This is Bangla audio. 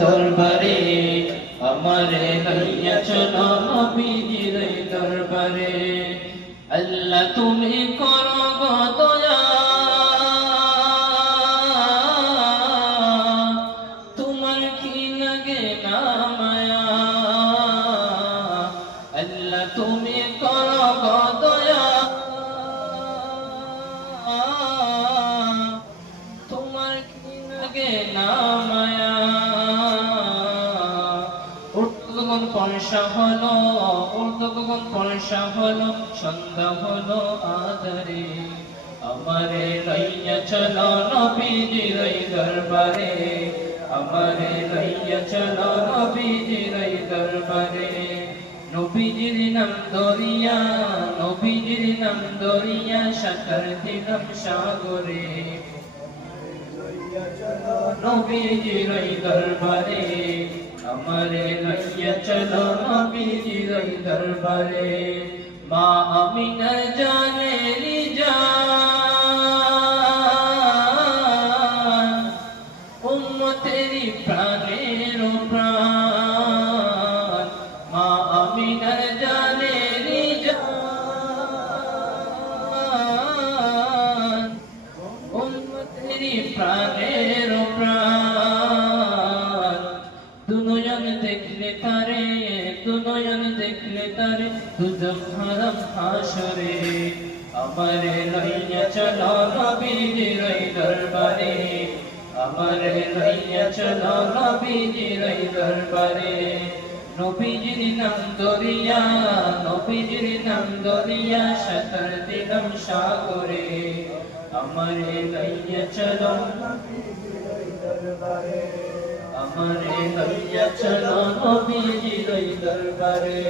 দরবারে আমারে লইয়া চলো নবীজির দরবারে আল্লাহ তুমি করো গো দয়া তোমার কি লাগে না মায়া আল্লাহ তুমি করো গো দয়া তোমার কি লাগে না মায়া উর্দুগণ পয়সা হলো উর্দুগণ পয়সা হলো সন্ধ্যা হলো আদরে আমারে লইয়া চলো নবীজির দরবারে আমারে লইয়া চলো নবীজির দরবারে নবীজির নাম দরিয়া নবীজির নাম দরিয়া সাগর দিলাম সাগরে নবীজির দরবারে আমারে লইয়া চলো নবীজির দরবারে মা আমিনা জানের জান উম্মতেরি প্রাণের প্রাণ মা আমিনা জানের জান উম্মতেরি প্রাণের প্রাণ দুনয়ন দেখলে তারে দুনয়ন দেখলে তারে দুজক হারাম হাসরে আমারে লইয়া চলো নবীজির দরবারে আমারে লইয়া চলো নবীজির দরবারে নবীজির নাম দরিয়া নবীজির নাম দরিয়া সাগর দিলাম সাগরে আমারে লইয়া চলো নবীজির দরবারে আমারে লইয়া চলো নবীজির দরবারে